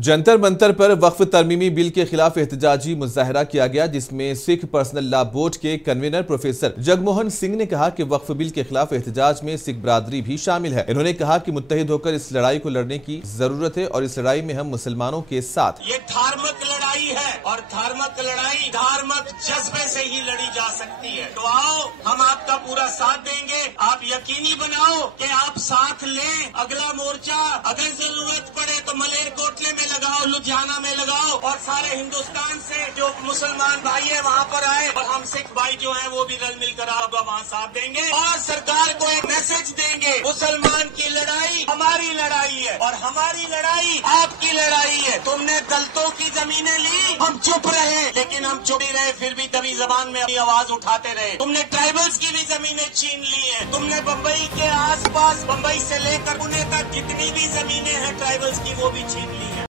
जंतर मंतर पर वक्फ तरमीमी बिल के खिलाफ एहतजाजी मुजाहरा किया गया, जिसमें सिख पर्सनल लॉ बोर्ड के कन्वीनर प्रोफेसर जगमोहन सिंह ने कहा कि वक्फ बिल के खिलाफ एहतजाज में सिख बरादरी भी शामिल है। इन्होंने कहा कि मुत्तहिद होकर इस लड़ाई को लड़ने की जरूरत है और इस लड़ाई में हम मुसलमानों के साथ। ये धार्मिक लड़ाई है और धार्मिक लड़ाई धार्मिक जज्बे से ही लड़ी जा सकती है। तो आओ, हम आपका पूरा साथ देंगे। आप यकीनी बनाओ कि आप साथ लें। अगला मोर्चा अगर जरूरत पड़े तो मलेरकोटले में लगाओ, लुधियाना में लगाओ और सारे हिंदुस्तान से जो मुसलमान भाई है वहाँ पर आए और हम सिख भाई जो है वो भी रल मिलकर आप वहाँ साथ देंगे और सरकार को एक मैसेज देंगे। मुसलमान की लड़ाई हमारी लड़ाई है और हमारी लड़ाई आपकी लड़ाई है। तुमने दलितों की जमीनें ली, हम चुप रहे, लेकिन हम चुप ही रहे, फिर भी दबी जबान में अपनी आवाज उठाते रहे। तुमने ट्राइबल्स की भी जमीनें छीन ली है। तुमने बम्बई के आसपास, बम्बई से लेकर पुणे तक जितनी भी जमीनें हैं ट्राइबल्स की, वो भी छीन ली है।